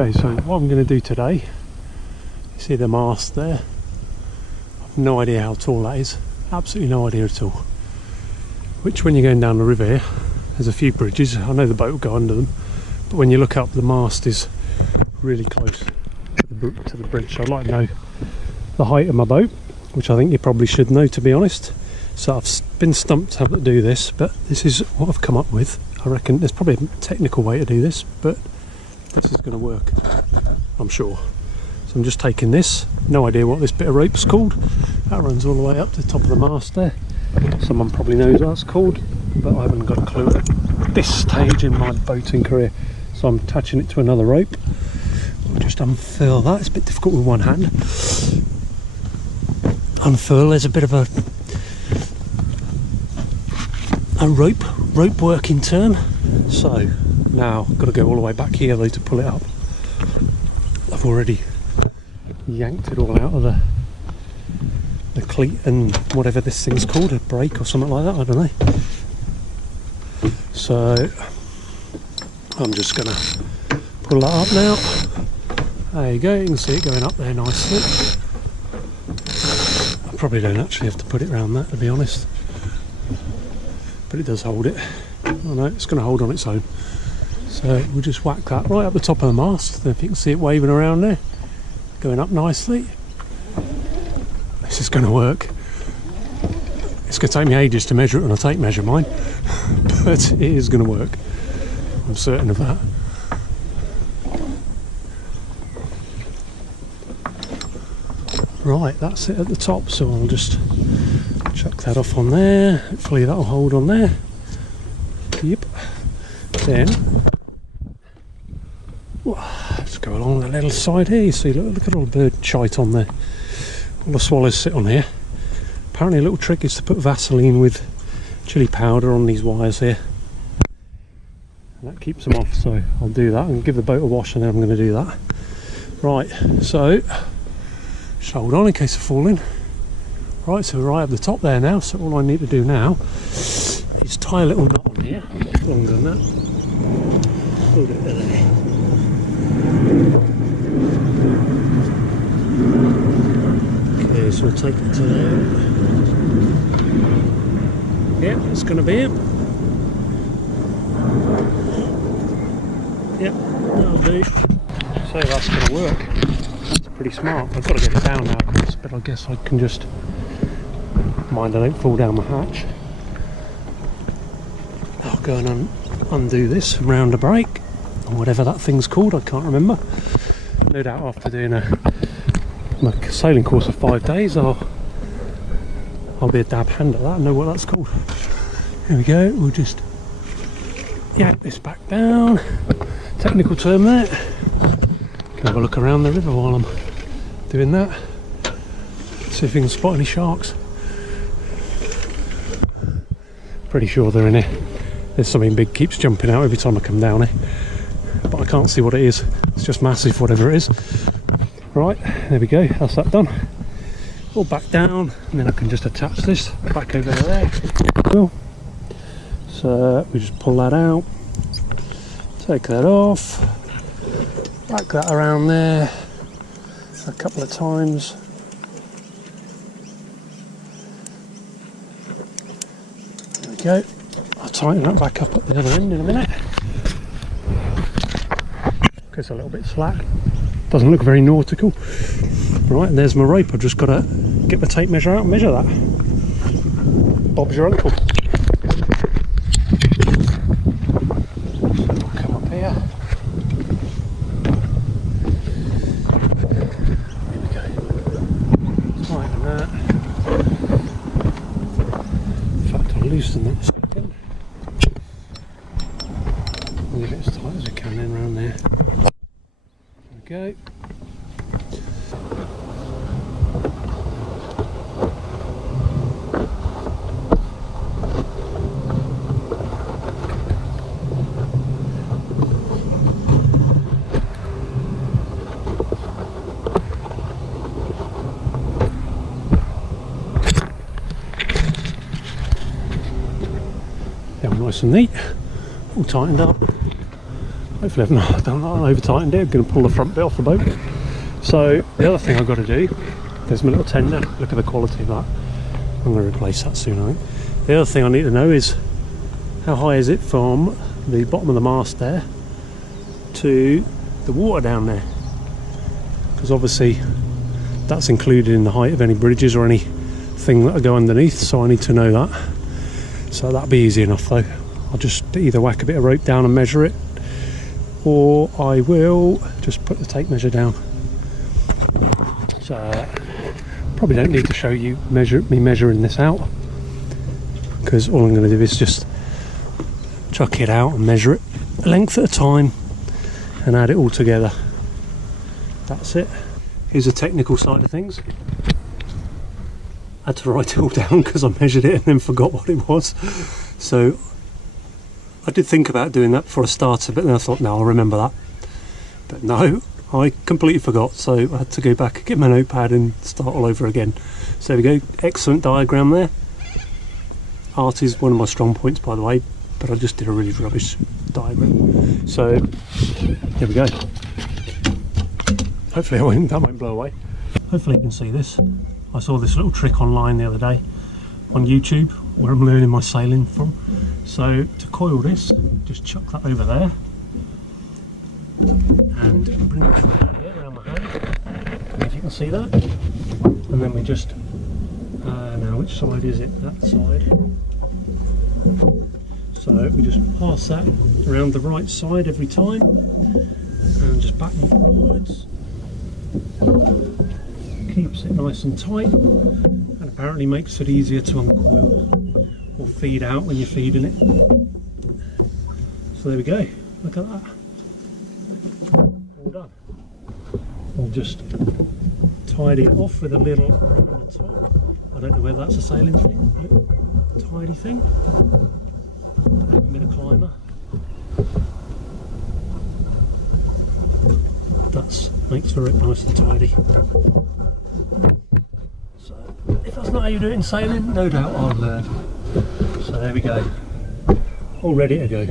Okay, so what I'm going to do today, you see the mast there, I've no idea how tall that is, absolutely no idea at all. Which when you're going down the river here, there's a few bridges, I know the boat will go under them, but when you look up the mast is really close to the bridge, so I'd like to know the height of my boat, which I think you probably should know, to be honest. So I've been stumped to have to do this, but this is what I've come up with. I reckon there's probably a technical way to do this, but this is going to work, I'm sure. So I'm just taking this, no idea what this bit of rope's called, that runs all the way up to the top of the mast there. Someone probably knows what that's called, but I haven't got a clue at this stage in my boating career. So I'm attaching it to another rope. I'll just unfurl that, it's a bit difficult with one hand. Unfurl, there's a bit of a rope working term. So now I've got to go all the way back here though to pull it up. I've already yanked it all out of the cleat and whatever this thing's called, a brake or something like that, I don't know. So I'm just gonna pull that up now. There you go, you can see it going up there nicely. I probably don't actually have to put it around that, to be honest, but it does hold it. Oh no, it's going to hold on its own. So we'll just whack that right up the top of the mast. If you can see it waving around there, going up nicely. This is going to work. It's going to take me ages to measure it when I take measure mine, but it is going to work. I'm certain of that. Right, that's it at the top, so I'll just chuck that off on there. Hopefully that'll hold on there. Yep. Then let's go along the little side here. You see, look at all the bird shite on there. All the swallows sit on here. Apparently a little trick is to put Vaseline with chili powder on these wires here, and that keeps them off. So I'll do that and give the boat a wash, and then I'm going to do that. Right, so just hold on in case of falling. Right, so we're right at the top there now, so all I need to do now is tie a little knot on here, longer than that. Hold it there. Okay, so we'll take it to there. Yep, it's going to be it. Yep, that'll do. So that's going to work. That's pretty smart. I've got to get it down now, of course, but I guess I can just mind I don't fall down my hatch. I'll go and undo this around a brake, or whatever that thing's called, I can't remember. No doubt after doing my sailing course of 5 days, I'll be a dab hand at that and know what that's called. Here we go, we'll just yank this back down. Technical term there. Can have a look around the river while I'm doing that. See if we can spot any sharks. Pretty sure they're in here. There's something big keeps jumping out every time I come down here, but I can't see what it is. It's just massive, whatever it is. Right, there we go, that's that done. All back down, and then I can just attach this back over there. Cool. So we just pull that out, take that off, back that around there a couple of times. There we go. I'll tighten that back up at the other end in a minute. It's a little bit slack. Doesn't look very nautical. Right, and there's my rope. I've just got to get my tape measure out and measure that. Bob's your uncle. So we'll come up here. Here we go. Tighten that. In fact, I'll loosen that a second. I'll get it as tight as I can then around there. There we go. Nice and neat, all tightened up. Hopefully I've not done that over tightened it. I'm going to pull the front bit off the boat. So the other thing I've got to do, there's my little tender. Look at the quality of that. I'm going to replace that soon, I think. The other thing I need to know is how high is it from the bottom of the mast there to the water down there, because obviously that's included in the height of any bridges or anything that I go underneath, so I need to know that. So that'll be easy enough though. I'll just either whack a bit of rope down and measure it, or I will just put the tape measure down. So probably don't need to show you me measuring this out, because all I'm going to do is just chuck it out and measure it a length at a time and add it all together. That's it. Here's the technical side of things. I had to write it all down because I measured it and then forgot what it was. So I did think about doing that before I started, but then I thought, no, I'll remember that. But no, I completely forgot, so I had to go back, get my notepad and start all over again. So there we go, excellent diagram there. Art is one of my strong points, by the way, but I just did a really rubbish diagram. So there we go. Hopefully that won't blow away. Hopefully you can see this. I saw this little trick online the other day on YouTube where I'm learning my sailing from. So to coil this, just chuck that over there and bring it around my hand. And if you can see that, and then we just now which side is it? That side. So we just pass that around the right side every time and just back and forwards. Keeps it nice and tight and apparently makes it easier to uncoil or feed out when you're feeding it. So there we go, look at that. All done. I'll just tidy it off with a little on the top. I don't know whether that's a sailing thing, little tidy thing. A bit of climber. That makes for it nice and tidy. So if that's not how you do it in sailing, no doubt I'll learn. So there we go, all ready to go.